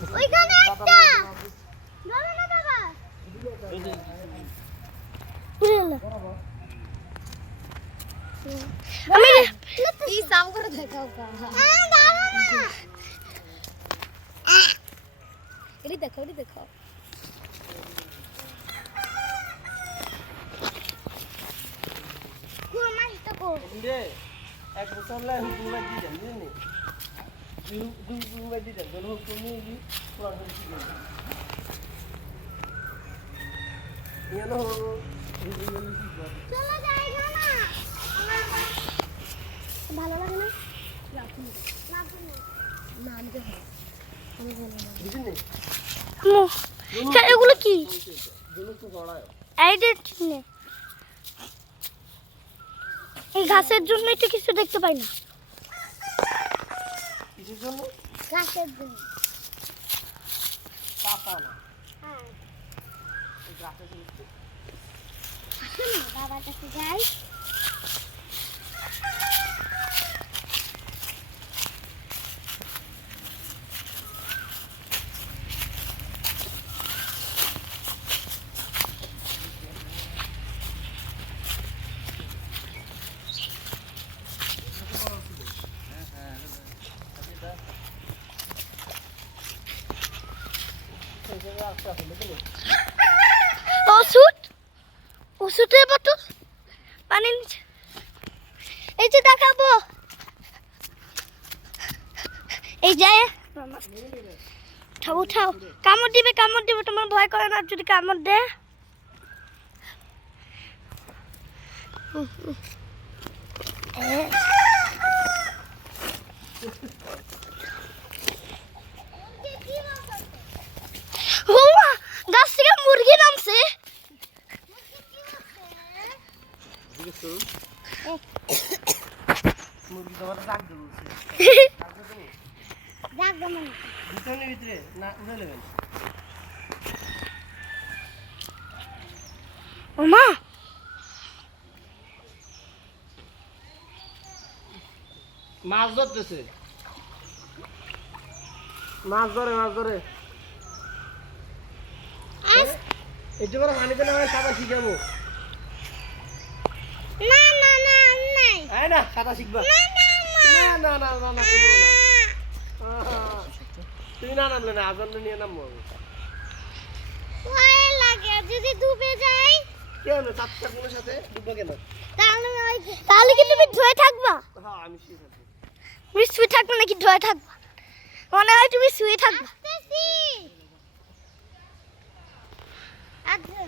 ওইখানে একটা ধরো না বাবা আমি এই সাম করে দেখাও দাঁড়া না এটি দেখো কোন মাছটা কো রে এক বছর লাগে হুকুমে দি দেন নি হুকুমে দি দেন কোন হুকুমে দি পুরা করে দি দেন ইয়ানো চলো যাই না ভালো লাগে না না আমি তো আমি বলি না বুঝছেন নি এগুলো কি দুলো তো বড়ায় আইডিয়া চিনে এই ঘাসের জন্যই তো কিছু দেখতে পাই না কিসের জন্য ঘাসের জন্য পাতা না হ্যাঁ এই গাছের জন্য আসুন বাবার কাছে যাই ওষুধের বোতল পানি এই যে দেখাবো এই যায় উঠাও কামড় দিবে তোমার ভয় করে না যদি কামড় দেয় গাছ থেকে মুরগি নামছে মুরগি তোমার ডাক দেবো ডাক দেবো ভিতরে ভিতরে না উঠে নেবেন ওমা মাছ ধরতেছে মাছ ধরে একটু করে পানিতে না সাঁতার শিখাবো না নাই না সাঁতার শিখবা না তুমি না নামলে না আজন্য নিয়ে নামবো ভয় লাগে যদি ডুবে যাই কেন চারটা কোনের সাথে ডুববো কেন তাহলে কি তুমি ধুয়ে থাকবা হ্যাঁ আমি শুয়ে থাকবো তুমি শুয়ে থাকবে নাকি ধুয়ে থাকবা মনে হয় তুমি শুয়ে থাকবা আচ্ছা